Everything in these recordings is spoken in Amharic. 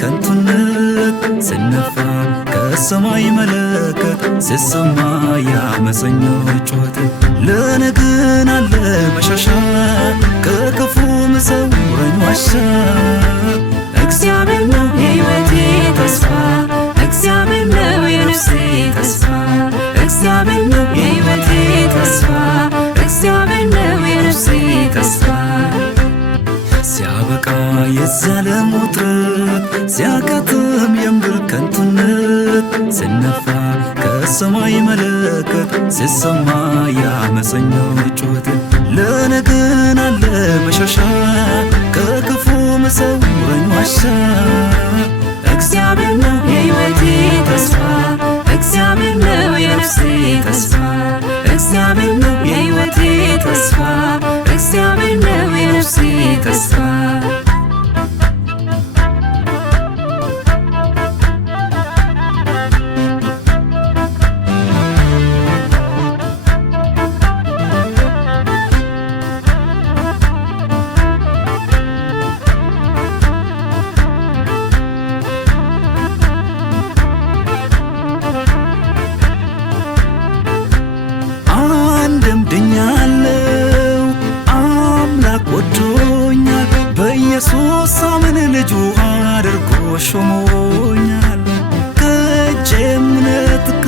ከንቱነት ስነፋ ከሰማይ መለከት ሲሰማ የአመፀኞች ጩኸት ለነገን አለ መሻሻ ከክፉ መሰውረኝ ዋሻ እግዚአብሔር ነው የሕይወቴ ተስፋ እግዚአብሔር ነው የነፍሴ ተስፋ እግዚአብሔር ነው የሕይወቴ ተስፋ እግዚአብሔር ነው የነፍሴ ተስፋ ሲያበቃ የዘላለም ውጥረት ሲያከትም የምድር ከንቱነት ሲነፋ ከሰማይ መለከት ሲሰማ የአመፀኞች ጩኸት ለነገን አለ መሻሻ ከክፉ መሰውረኝ ዋሻ እግዚአብሔር ነው የሕይወቴ ተስፋ እግዚአብሔር ነው የነፍሴ ተስፋ እግዚአብሔር ነው የሕይወቴ ተስፋ እግዚአብሔር ነው የነፍሴ ተስፋ ድኛለው አምላክ ወዶኛል በኢየሱስ ሳምን ልጁ አድርጎ ሾሞኛል ከእጄ እምነትክ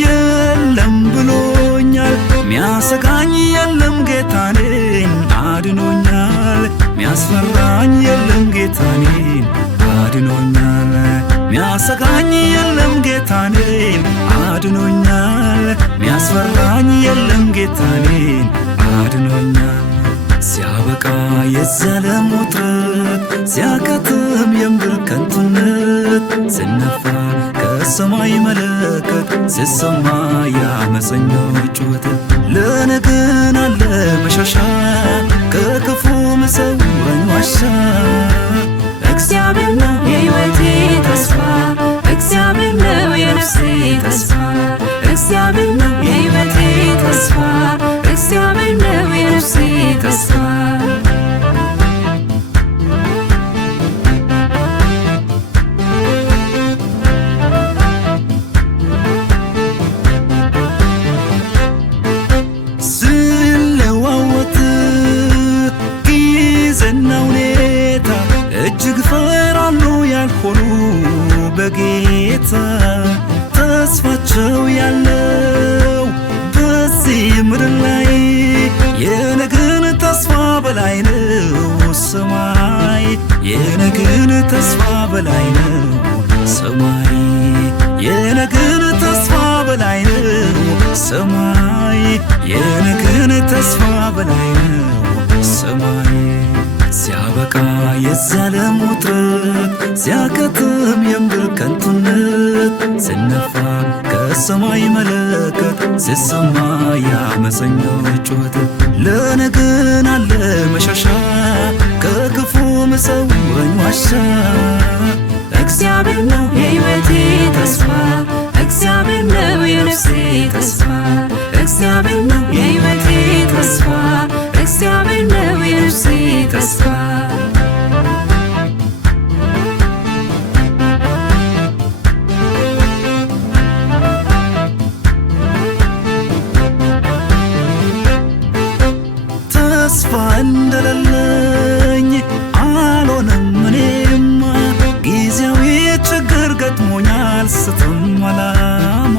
የለም ብሎኛል ሚያሰጋኝ የለም ጌታኔን አድኖኛል ሚያስፈራኝ የለም ጌታኔን አድኖኛል ሚያሰጋኝ የለም ጌታኔን አድኖኛል ሚያስፈራኝ የለም ጌታኔን አድኖኛል ሲያበቃ የዘላለም ውጥረት ሲያከትም የምድር ከንቱነት ሲነፋ ከሰማይ መለከት ሲሰማ የአመፀኞች ጩኸት ለነገን አለ መሻሻ ከክፉ መሰውረኝ ዋሻ እግዚአብሔር ነው የሕይወቴ ተስፋ እግዚአብሔር ነው የነፍሴ ተስፋ እግዚአብሔር ነው የሕይወቴ ተስፋ እግዚአብሔር ነው የነፍሴ ተስፋ ስለዋወጥ ጊዜና ሁኔታ እጅግ ፈራሉ ያልሆኑ በጌታ ተስፋቸው ያለው በዚህ ምድር ላይ የነገን ተስፋ በላይ ነው ሰማይ የነገን ተስፋ በላይ ነው ሰማይ የነገን ተስፋ በላይ ነው ሰማይ የነገን ተስፋ በላይ ነው ሰማይ ሲያበቃ የዘላለም ውጥረት ሲያከትም የምድር ከንቱነት ሲነፋ ከሰማይ መለከት ሲሰማ የአመፀኞች ጩኸት ለነገን አለ መሻሻ ከክፉ መሰውረኝ ዋሻ እግዚአብሔር ነው የሕይወቴ ተስፋ እግዚአብሔር ነው የነፍሴ ተስፋ እግዚአብሔር ነው የሕይወቴ ተስፋ እግዚአብሔር ነው የነፍሴ ተስፋ ተስፋ እንደሌለኝ አልሆነም እኔማ ጊዜያዊ ችግር ገጥሞኛል ስትም አላማ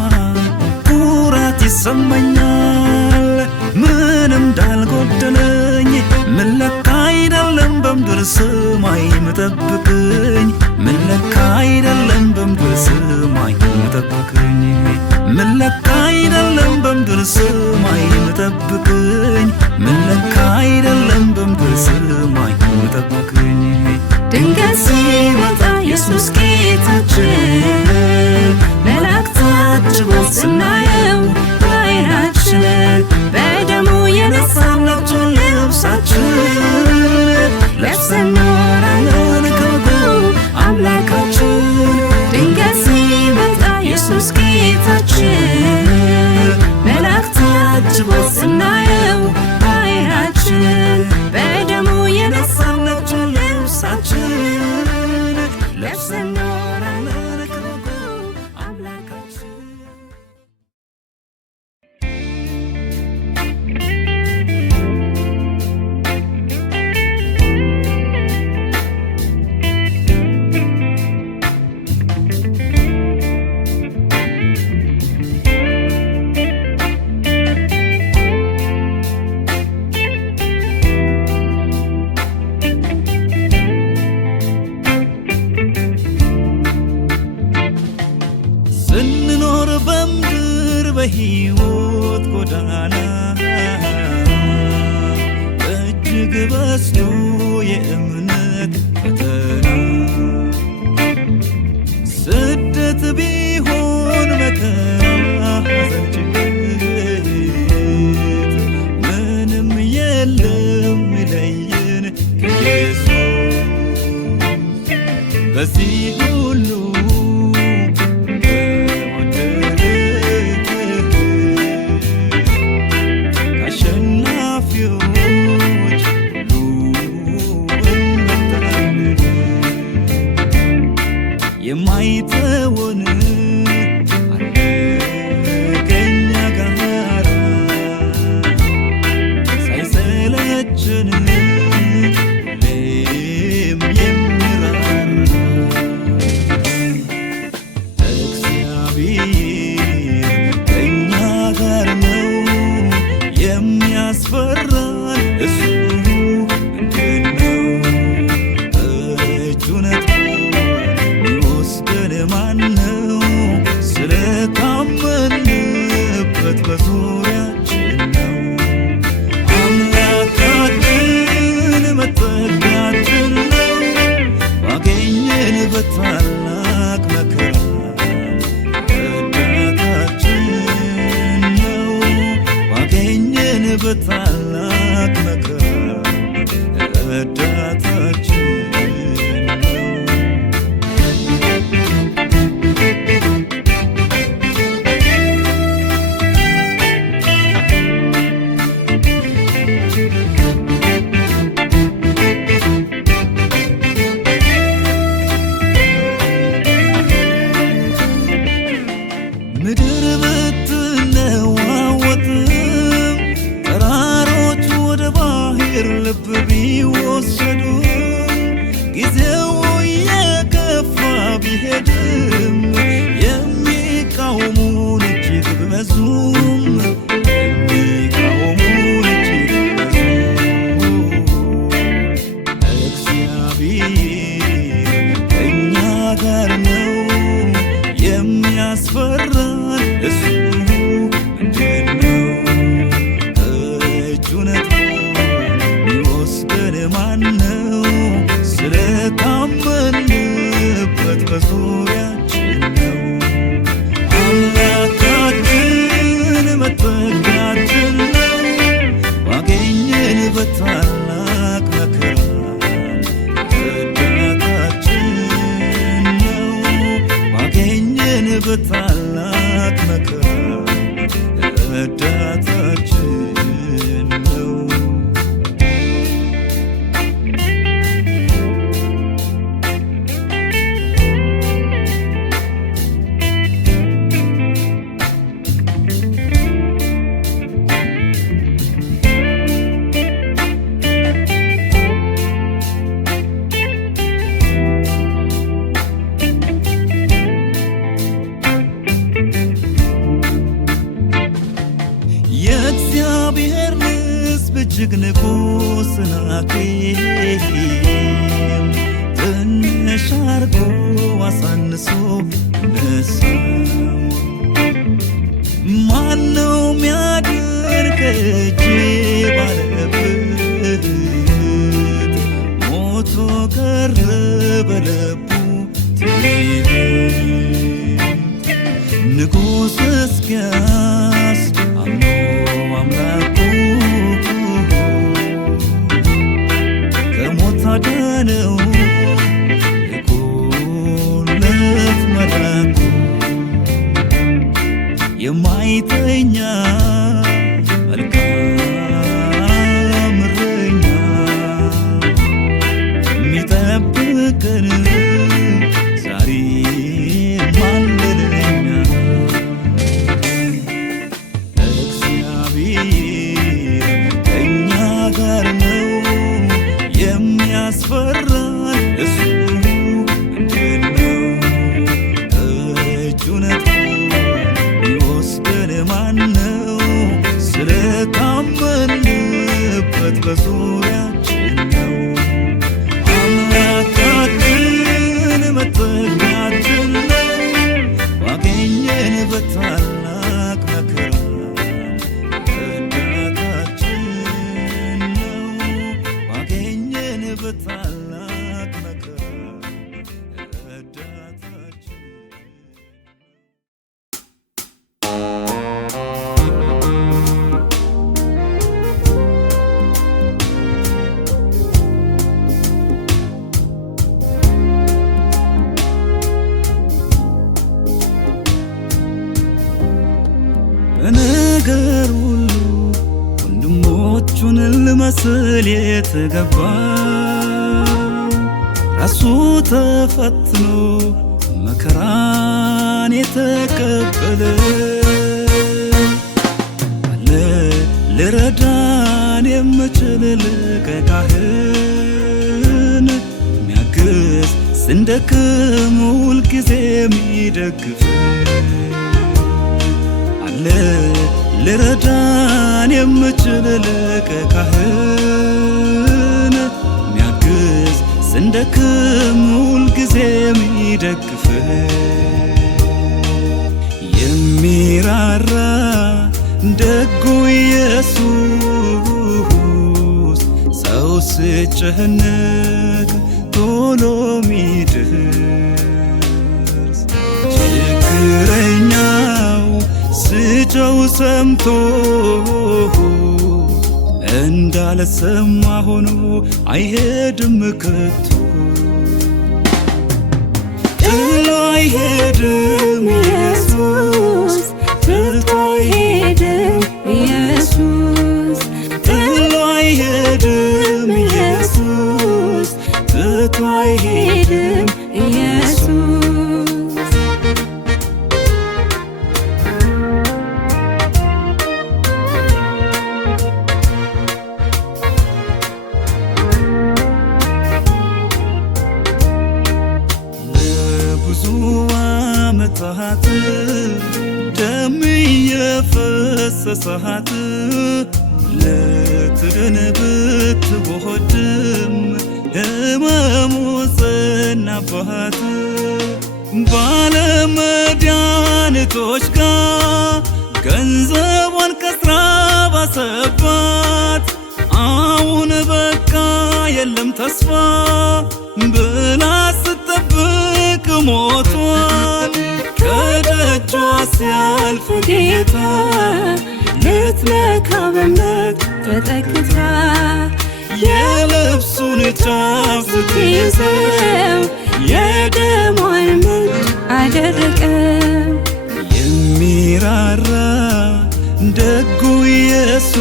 ኩራት ይሰማኛል ምንም እንዳልጎደለኝ ምን ለካ አይደለም በምድር ሰማይ ምጠብቅኝ ምን ለካ አይደለም በምድር ሰማይ ምጠብቅኝ ምን ለካ አይደለም በምድር ሰማይ ምጠብቅኝ ምን ለካ አይደለም በምድር ሰማይ ምጠብቅኝ ድንገት ሲመጣ ኢየሱስ ጌታችን መላእክት አጅበው ስናየው በዓይናችን በደሙ የነጻነቱን ልብሳችን ለብሰን ኖራለን ከበጎ አምላካችን ድንገት ሲመጣ ኢየሱስ ጌታችን መላእክት አጅበው ስናየው በዓይናችን በደሙ የነጻነቱን ልብሳችን በሕይወት ጎዳና እጅግ በዝቶ የእምነት ፈተና ስደት ቢሆን መከራ ሐዘን ጭንቀት ምንም የለም ይለየን ከኢየሱስ በዚህ ሁሉ የማይተወን አለ ከእኛ ጋራ ሳይሰለቸን ሁሌም የሚራራ እግዚአብሔር ከእኛ ጋር ነው። የሚያስፈራን እሱ ምንድን ነው? እጁን ማነው? ስለታመንበት በዙሪያችን ነው። አምላካችን መጠጊያችን ነው። ባገኘን በታላቅ መከራ ረዳታችን ነው። ባገኘን በታላቅ መከራ ረዳታችን ምድር ብትነዋወጥም ተራሮች ወደ ባሕር ልብ ቢወሰዱ ጊዜው የከፋ ቢሄድም የሚቃወሙን እጅግ ቢበዙም የሚቃወሙን እጅግ ቢበዙም እግዚአብሔር ከእኛ ጋር ነው። የሚያስፈራን እሱ ምንድን ነው? እጁን ሚወስደን ማነው? ስለታመንበት በዙሪያችን ነው። አምላካችን መጠጊያችን ነው። ባገኘን በታላቅ መከራ ረዳታችን ነው። ባገኘን በታላቅ መከራ ረዳታችን ነው። የእግዚአብሔር ሕዝብ እጅግ ንጉሥ ናኪም ትንሽ አርጎ አሳንሶ ነሳው። ማነው ሚያድን ከእጄ ባለበት? ሞቶ ቀረ በልቡ ትዕቢት ንጉሥ እስኪያስ አምኖ አምላኩ ከሞት አዳነው ልኮለት መላኩ። የማይተኛ መልካም እረኛ ሚጠብቀን ዛሬም አለን እኛ። እግዚአብሔር ከእኛ ጋር ነው። የሚያስፈራን እሱ ምንድን ነው? እጁን ሚወስደን ማነው? ስለታመንበት በዙሪያችን ነው። አምላካችን በነገር ሁሉ ወንድሞቹን ልመስል የተገባ ራሱ ተፈትኖ መከራን የተቀበለ አለ ልረዳን የምችል ሊቀ ካህን ሚያግዝ ስንደክም ሁልጊዜ የሚደግፍ አለ ልረዳን የምችል ሊቀ ካህን ሚያግዝ ስንደክም ሁልጊዜ የሚደግፍ የሚራራ ደጉ ኢየሱስ ሰው ሲጨነቅ ቶሎ ሚደርስ ችግረኛው ስጮው ሰምቶ እንዳልሰማ ሆኖ አይሄድም ከቶ ጥሎ አይሄድም ኢየሱስ ትቶ አይሄድም ኢየሱስ ጥሎ አይሄድም ኢየሱስ ትቶ አይሄድም ኢየሱስ ብዙ ዓመታት ደም የፈሰሳት ልትድን ብትወድም ሕመሙ ጸናባት ባለመድኃኒቶች ጋር ገንዘቧን ከስራ ባሰባት አሁን በቃ የለም ተስፋ ብላ ስትጠብቅ ሞቷል ከደጇ ሲያልፍ ጌታ ልትነካ በእምነት ተጠግታ የልብሱን ጫፍ ስትይዘው የደሟን ምንጭ አደረቀው የሚራራ ደጉ ኢየሱስ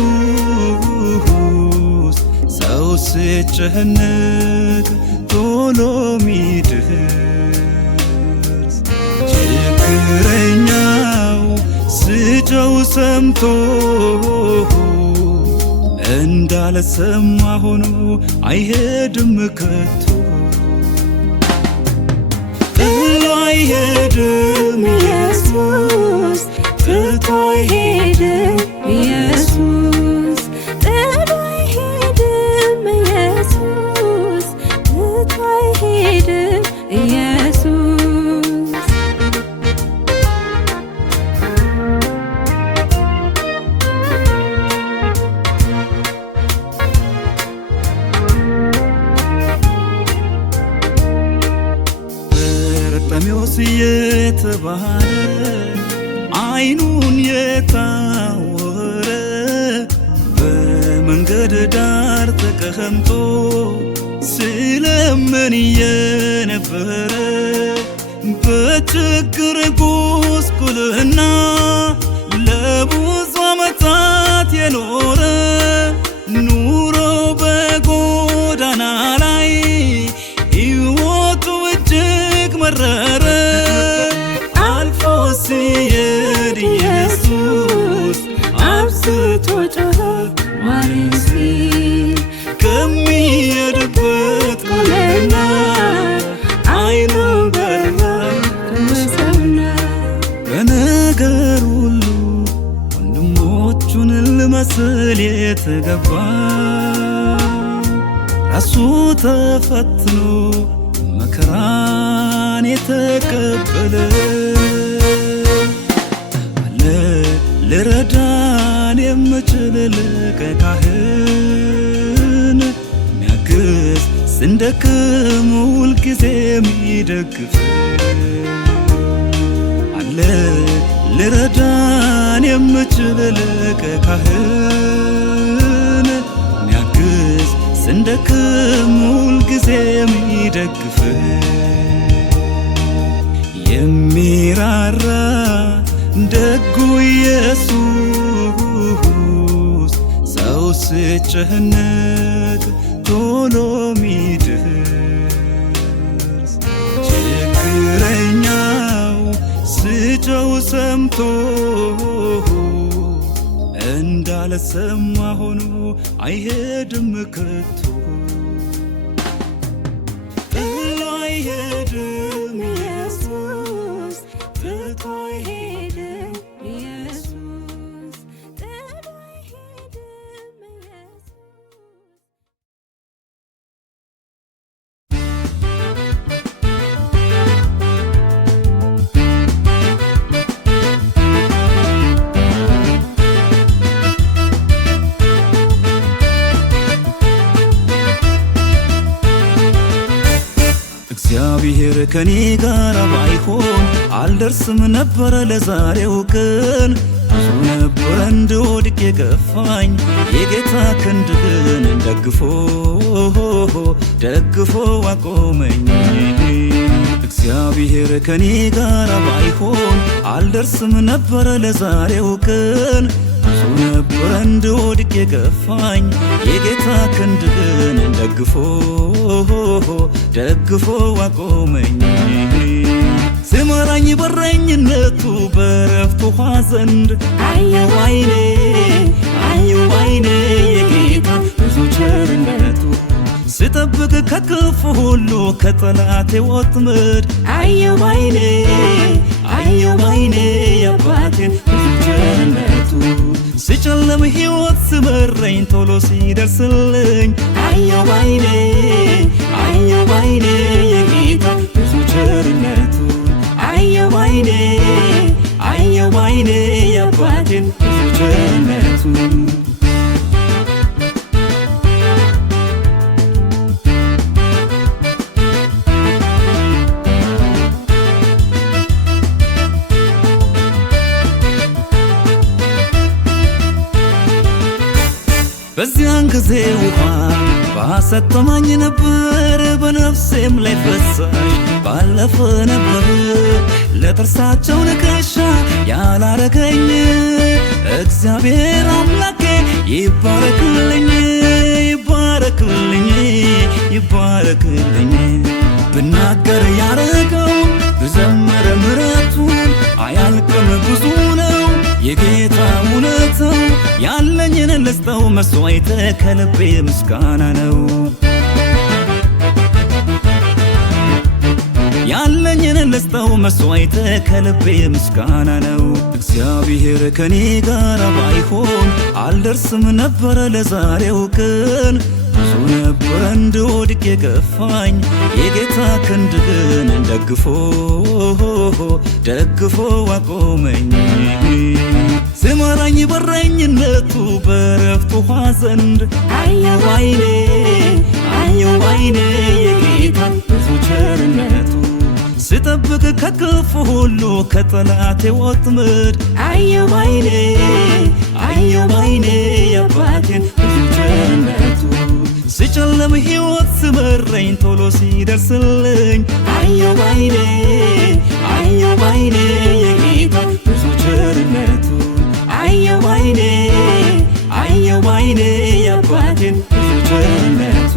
ሰው ሲጨነቅ ቶሎ ሚደርስ ችግረኛው ስጮው ሰምቶ እንዳልሰማ ሆኖ አይሄድም ከቶ ጥሎ አይሄድም ኢየሱስ ትቶ አይሄድም ኢየሱስ ጥሎ አይሄድም ኢየሱስ ትቶ አይሄድም ኢየሱስ በርጤሜዎስ የተባለ አይኑን የታወረ በመንገድ ዳር ተቀምጦ ስለምን የነበረ በችግር ጉስቁልና ለብዙ ዓመታት የኖረ ኑሮ በጎዳና ላይ ሕይወቱ እጅግ መረረ አልፎ ሲሄድ ኢየሱስ አብዝቶ ጮኸ ማረኝ ሲል ከሚሄድበት ቆመና አይኑን በራ ተመሰውና በነገር ሁሉ ወንድሞቹን ልመስል የተገባ ራሱ ተፈትኖ መከራን የተቀበለ አለ ልረዳን የምችል ሊቀ ካህን ሚያግዝ ስንደክም ሁልጊዜ የሚደግፍ አለ ልረዳን እኔ የምችል ልቅ ካህን ሚያግዝ ስንደክም ሁልጊዜ የሚደግፍ የሚራራ ደጉ ኢየሱስ ሰው ሲጨነቅ ቶሎ ሚደርስ ችግረኛው ስጮህ ሰምቶ እንዳልሰማ ሆኖ አይሄድም ከቶ ጥሎ አይሄድም ኢየሱስ ትቶ አይሄድም ኢየሱስ ጥሎ አይሄድም ኢየሱስ እግዚአብሔር ከኔ ጋር ባይሆን አልደርስም ነበረ ለዛሬው ቀን ብዙ ነበረ እንድወድቅ የገፋኝ የጌታ ክንድ ግን ደግፎ አቆመኝ እግዚአብሔር ከኔ ጋር ባይሆን አልደርስም ነበረ ለዛሬው ቀን ብዙ ነበረ እንድወድቅ የገፋኝ የጌታ ክንድ ግን ደግፎ አቆመኝ ስመራኝ በረኝነቱ በረፍቱ ውኃ ዘንድ አየሁ አይኔ የጌታ ብዙ ቸርነቱ ስጠብቅ ከክፉ ሁሉ ከጠላቴ ወጥመድ አየሁ አይኔ የአባቴን ብዙ ቸርነቱ ስጨልም ሕይወት ስመረኝ ቶሎ ሲደርስልኝ አየሁ አይኔ የጌታ ብዙ ቸርነቱ አየሁ አይኔ የአባቴን ብዙ ቸርነቱ በዚያን ጊዜ ውኃ ባሰጠማኝ ነበር በነፍሴም ላይ ፈሳሽ ባለፈ ነበር ለጥርሳቸው ንከሻ ያላረገኝ እግዚአብሔር አምላኬ ይባረክልኝ ብናገር ያረገው ብዘምር ምሕረቱን አያልቅም ብዙ ነው የጌታ ውለታው ያለኝን ልስጠው መስዋዕት ከልቤ ምስጋና ነው ያለኝን ልስጠው መስዋዕት ከልቤ ምስጋና ነው እግዚአብሔር ከኔ ጋር ባይሆን አልደርስም ነበረ ለዛሬው ቀን ብዙ ነበረ እንድወድቅ የገፋኝ የጌታ ክንድ ግን ደግፎ አቆመኝ ስመራኝ በረኝነቱ በረፍቱ ውኃ ዘንድ አየሁ አይኔ የጌታ ብዙ ቸርነቱ ስጠብቅ ከክፉ ሁሉ ከጠላቴ ወጥመድ አየሁ አይኔ የአባቴን ብዙ ቸርነቱ ስጨልም ሕይወት ስመረኝ ቶሎ ሲደርስልኝ አየሁ አይኔ የጌታ ብዙ ቸርነቱ አየሁ አይኔ የአባቴን ብዙ ቸርነቱ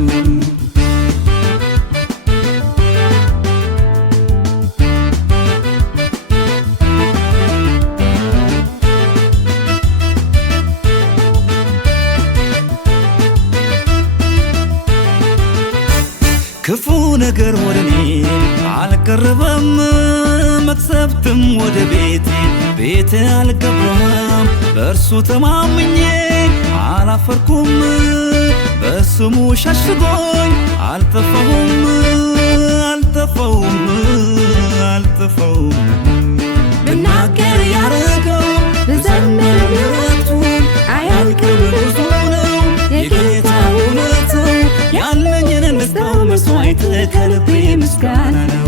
ክፉ ነገር ወደኔ አልቀረበም መቅሰፍትም ወደ ቤቴ አልገባም በእርሱ ተማምኜ አላፈርኩም በስሙ ሸሽጎኝ አልጠፋሁም ብናገር ያረገው ብዘምር ምሕረቱን አያልቅም ብዙ ነው የጌታ ውለታው ያለኝን ልስጠው መስዋዕት ከልቤ ምስጋና ነው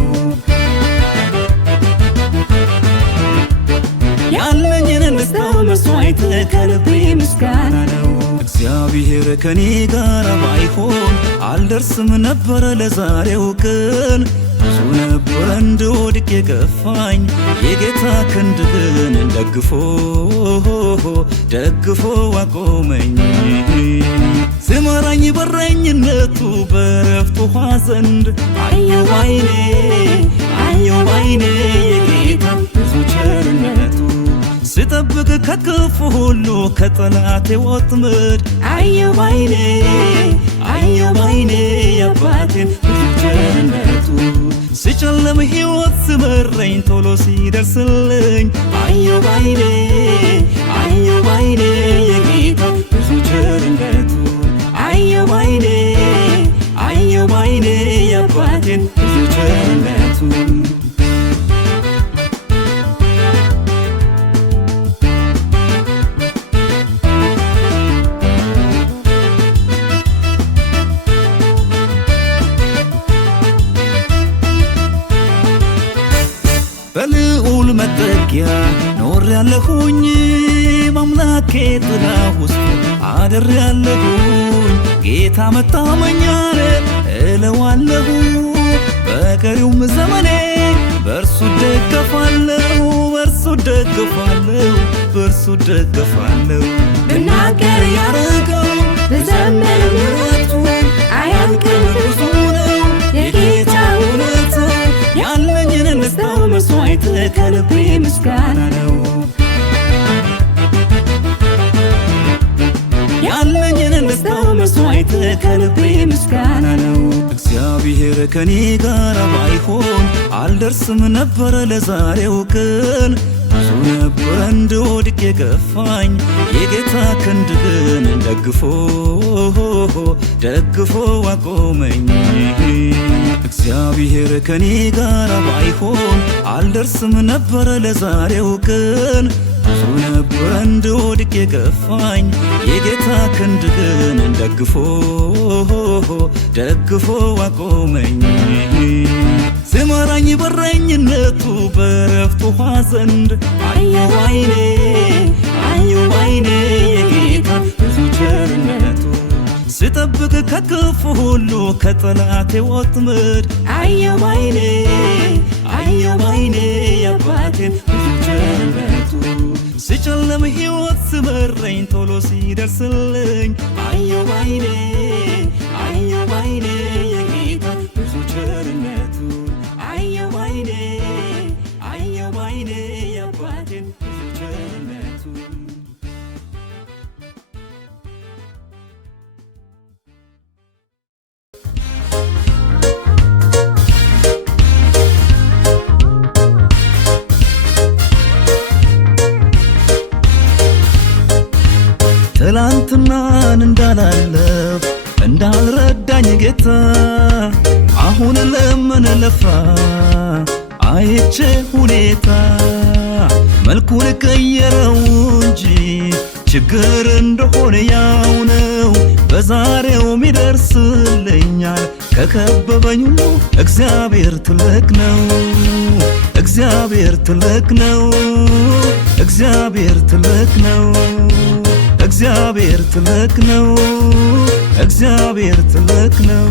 ያለኝን ልስጠው መስዋዕት ከልቤ ምስጋና ነው። እግዚአብሔር ከኔ ጋር ባይሆን አልደርስም ነበር ለዛሬው ቀን። ብዙ ነበር እንድወድቅ የገፋኝ የጌታ ክንድ ግን ደግፎ አቆመኝ። ስመራኝ በረኝነቱ በረፍቱ ውኃ ዘንድ አየሁ ባይኔ የጌታ ብዙ ቸርነቱ። ስጠብቅ ከክፉ ሁሉ ከጠላቴ ወጥመድ አየሁ ባይኔ የአባቴን ብዙ ቸርነቱ። ስጨልም ሕይወት ስመረኝ ቶሎ ሲደርስልኝ አየሁ ባይኔ የጌታ ብዙ ቸርነቱ። አየሁ ባይኔ የአባቴን ብዙ ቸርነቱ። በልዑል መጠጊያ ኖሬያለሁኝ በአምላኬ ጥላ ውስጥ አድሬያለሁኝ። ጌታ መታመኛዬ እለዋለሁ በቀሪውም ዘመኔ በእርሱ እደገፋለሁ። ብናገር ያረገው ብዘምር ምሕረቱ አያልቅም ብዙ ነው የጌታ ውለታ። ያለኝን ልስጠው መስዋዕት ከልቤ ምስጋና ነው። ያለኝን ልስጠው መስዋዕት ከልቤ ምስጋና ነው። እግዚአብሔር ከኔ ጋር ባይሆን አልደርስም ነበር ለዛሬው ቀን። ብዙ ነበር እንድወድቅ የገፋኝ የጌታ ክንድ ግን ደግፎ አቆመኝ። እግዚአብሔር ከኔ ጋር ባይሆን አልደርስም ነበር ለዛሬው ቀን። ብዙ ነበር እንድወድቅ የገፋኝ የጌታ ክንድ ግን ደግፎ አቆመኝ። ስመራኝ በረኝነቱ በረፍቱ ውኃ ዘንድ አየሁ ባይኔ የጌታ ብዙ ቸርነቱ። ስጠብቅ ከክፉ ሁሉ ከጠላቴ ወጥመድ አየሁ ባይኔ የአባቴን ብዙ ቸርነቱ። ስጨልም ሕይወት ስመረኝ ቶሎ ሲደርስልኝ አየሁ ባይኔ የጌታ ብዙ ቸርነቱ። አየሁ ባይኔ የአባቴን ብዙ ቸርነቱ። ትላንትናን እንዳላለፍ እንዳልረዳኝ ጌታ አሁን ለምን ለፋ አይቼ ሁኔታ። መልኩን ቀየረው እንጂ ችግር እንደሆነ ያው ነው። በዛሬውም ይደርስልኛል ከከበበኝ ሁሉ። እግዚአብሔር ትልቅ ነው፣ እግዚአብሔር ትልቅ ነው፣ እግዚአብሔር ትልቅ ነው፣ እግዚአብሔር ትልቅ ነው፣ እግዚአብሔር ትልቅ ነው።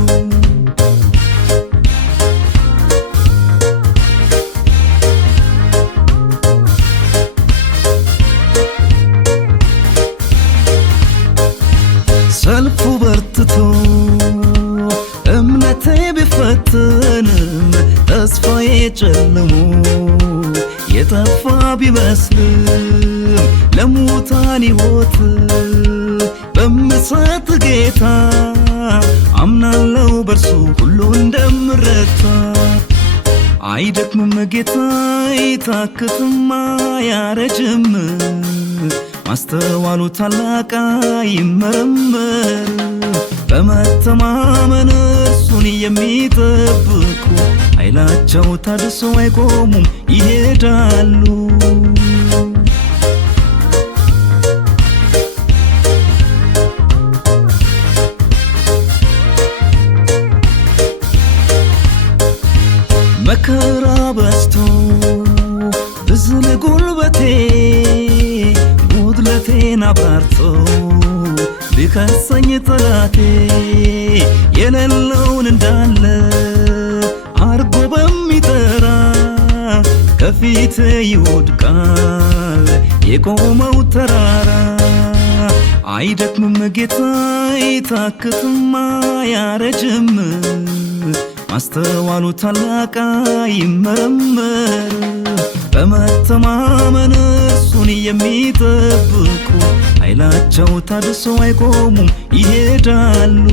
ሰልፉ በርትቶ እምነቴ ቢፈትንም ተስፋዬ ጨልሞ የጠፋ ቢመስልም ለሙታን ሕይወት በምሰጥ ጌታ አምናለው በርሱ ሁሉ እንደምረታ። አይደክምም ጌታ አይታክትም አያረጅም፣ ማስተዋሉ ታላቅ አይመረመር። በመተማመን እርሱን የሚጠብቁ ኃይላቸው ታድሶ አይቆሙም ይሄዳሉ። መከራ በዝቶ ብዝል ጉልበቴ ጉድለቴ አብራርቶ ቢከሰኝ ጠላቴ የሌለውን እንዳለ አርጎ በሚጠራ ከፊት ይወድቃል የቆመው ተራራ። አይደክምም ጌታ አይታክትም አያረጅም ማስተዋሉ ታላቅ አይመረመር። በመተማመን እሱን የሚጠብቁ ኃይላቸው ታድሶ አይቆሙም ይሄዳሉ።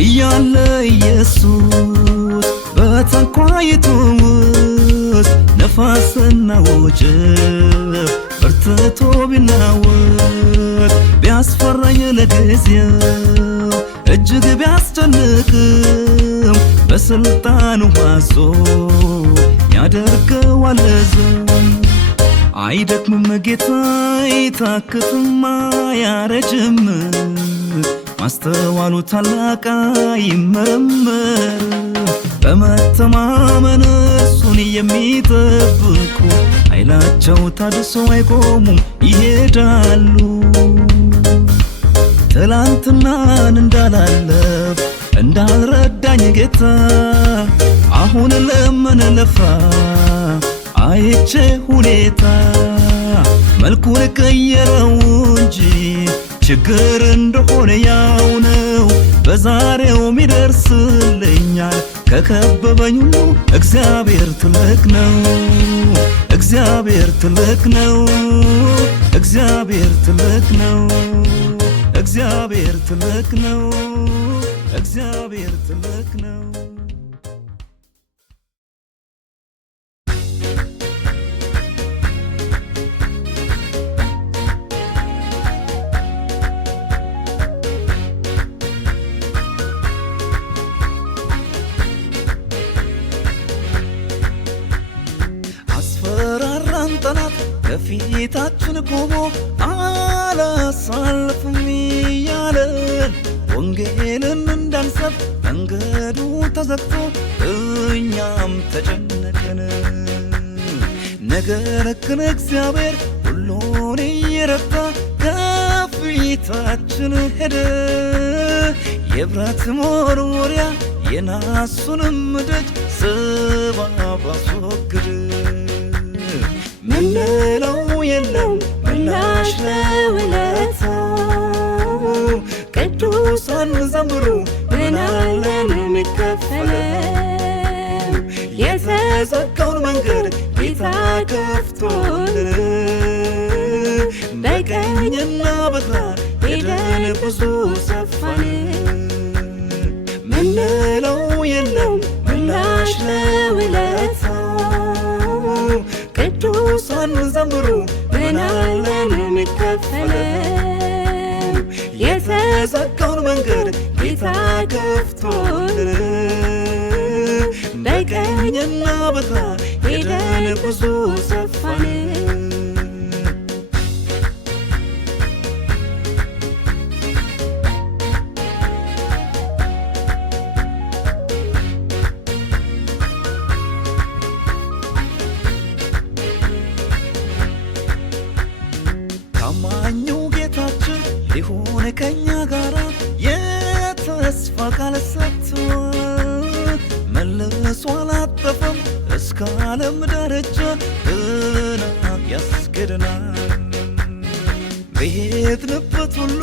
እያለ ኢየሱስ በታንኳይቱ ውስጥ ነፋስና ወጀብ በርትቶ ቢናወጥ ቢያስፈራኝ ለጊዜው እጅግ ቢያስጨንቅም በስልጣኑ ዋዞ ያደርገዋል ዝም። አይደክምም ጌታ አይታክትም አያረጅም ማስተዋሉ ታላቅ አይመረመር። በመተማመን እሱን የሚጠብቁ ኃይላቸው ታድሶ አይቆሙም ይሄዳሉ። ትላንትናን እንዳላለፍ እንዳልረዳኝ ጌታ አሁን ለምን ለፋ አይቼ ሁኔታ መልኩን ቀየረው እንጂ ችግር እንደሆነ ያው ነው። በዛሬው ይደርስልኛል ከከበበኝ ሁሉ እግዚአብሔር ትልቅ ነው። እግዚአብሔር ትልቅ ነው። እግዚአብሔር ትልቅ ነው። እግዚአብሔር ትልቅ ነው። እግዚአብሔር ትልቅ ነው። ከፊታችን ቆሞ አላሳልፍም እያለን ወንጌልን እንዳንሰብክ መንገዱ ተዘግቶ እኛም ተጨነቅን። ነገር ግን እግዚአብሔር ሁሉን እየረታ ከፊታችን ሄደ። የብረት መወርወሪያ የናሱንም ደጅ ስባብ አስወገደ። ምንለው የለም ምላሽ ለውለታው ቅዱሳን ዘምሩ ምናለን የሚከፈለን። የተዘጋውን መንገድ ጌታ ከፍቶልን በቀኝና በግራ ሄደን ብዙ ሰፋን። ምንለው የለም ምላሽ ለውለታው ቅዱሳን ዘምሩ ምናለን የሚከፈለን። የተዘጋውን መንገድ ጌታ ከፍቶልን በቀኝና በግራ ሄደን ብዙ ሰፋን። ታማኙ ጌታችን ሊሆን ከኛ ጋራ የተስፋ ቃል ሰጥቷል። መልሶ አላጠፈም እስከ ዓለም ዳርቻ ገና ያስገድናል። በሄድንበት ሁሉ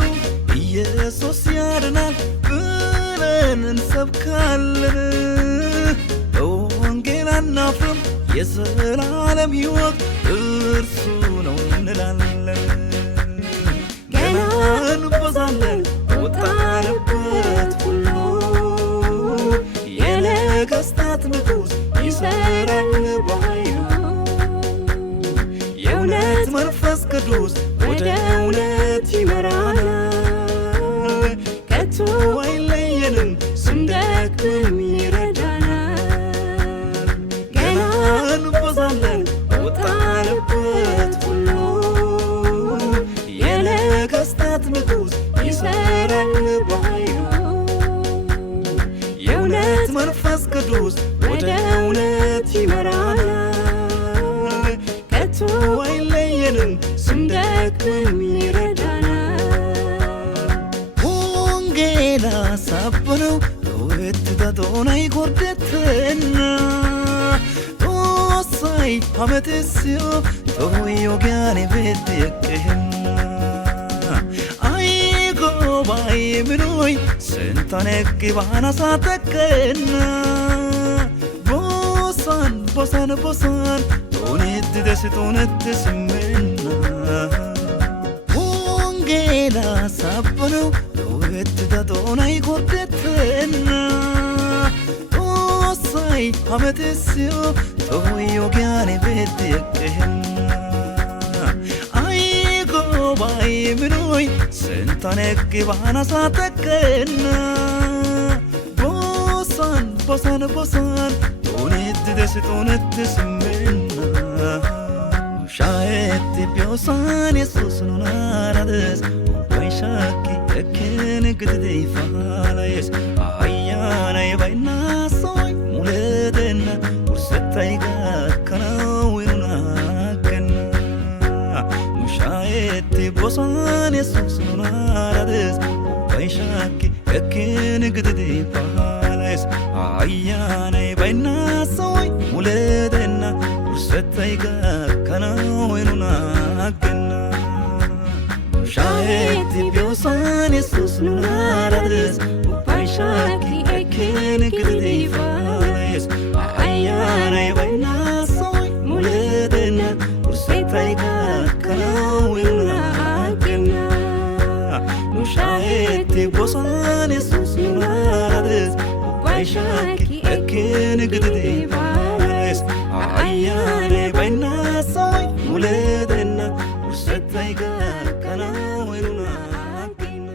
ኢየሱስ ያድናል ብለን እንሰብካለን። በወንጌል አናፍርም የዘላለም ሕይወት እርሱ ነው እንላለን። ገና እንበዛለን በወጣንበት ሁሉ የነገሥታት ንጉሥ ይሠራል በኃይሉ። የእውነት መንፈስ ቅዱስ ወደ እውነት ይመራናል። ከቶ አይለየንም ስንደክም ይረዳናል። ገና እንበዛለን በወጣንበት ሁሉ የነገሥታት ንጉሥ ይሠራል በኃይሉ። ከቶ አይለየንም ስንደክም ይረዳናል ወንጌል አሳበነው ወትዳዶናይ ጎርደተና ጦሳይ ሀመትስዮ ቶዮጊያኔ ቤት የቅህና አይጎባይ ምኖይ ስንታነግ ባናሳተከና ቦሳን ቶኔት ደስቶነት ስምና ወንጌል አሳበነው ወትዳዶናይ ጎርደተና ጦሳይ ሀመትስዮ ቶዮጊያኔ ቤት የቅህና አይጎባይ ምኖይ ስንታነግ ባናሳተከና ቦሳን ቶኔት ደስቶነት ስምና ሻየት ቢዮሳን የሱስ ኑናራደስ ወይሻኪ እክን ግድደይ ፋላየስ አያና የባይና ሰይ ሙለደና ውርሰታይ ጋከናው ይኑናገና ሙሻየት ቢዮሳን የሱስ ኑናራደስ ወይሻኪ እክን ግድደይ ፋላየስ አያና የባይና ሰይ ሙለደና ውርሰታይ ጋከናው ይኑናገና ሻየት ቢዮሳን የሱስ ኑናራደስ ወይሻኪ እክን ግድደይ ፋላየስ አያና የባይና ሰይ ሙለደና ውርሰታይ ጋከናው ይኑናገና ሻየት ቢዮሳን የሱስ ኑናራደስ ወይሻኪ እክን ግድደይ ፋላየስ አያና የባይና ሰይ ሙለደና ውርሰታይ ጋከናው ይኑናገና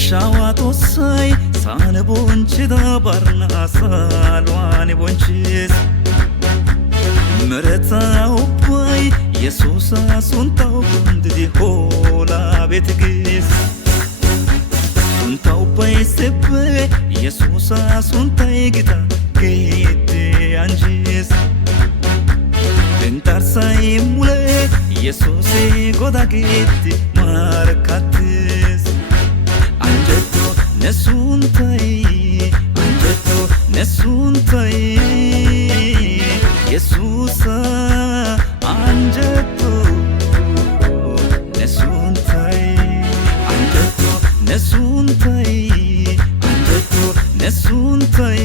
ሻዋጦሳይ ሳነ ቦንችዳ ባርና ሳልዋኔ ቦንችስ ምረታው ባይ የሱሳ ሱንታው እንድዲ ሆላ ቤትግስ ሱንታው ባይ ሰበ የሱሳ ሱንታይ ግታ ጌት አንጂስ እንታርሳይ ሙለ የሱሴ ጎዳ ጌት ማርካትስ አንጀቶ ነሱንታይ አንጀቶ ነሱንታይ የሱሳ አንጀቶ ነሱንታይ አንጀቶ ነሱንታይ አንጀቶ ነሱንታይ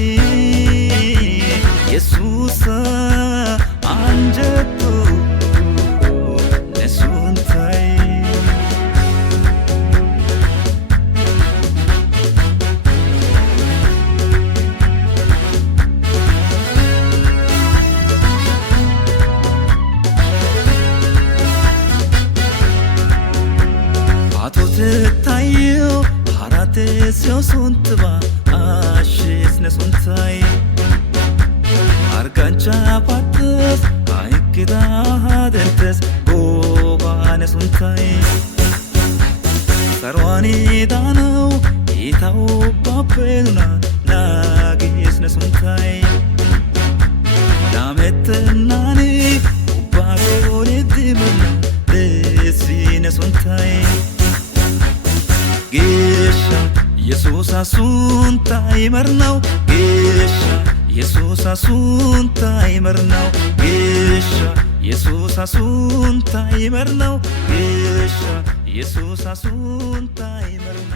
የሱሳ አንጀቶ ነሱንታይ suntuba ashisne suntai argancha patas aikida hadentes gobane suntai sarwani danau itau papeluna nagisne suntai dametnani ubakoni dimna desine suntai Gesha Jesus asuntai marnau Gesha Jesus asuntai marnau Gesha Jesus asuntai marnau Gesha Jesus asuntai marnau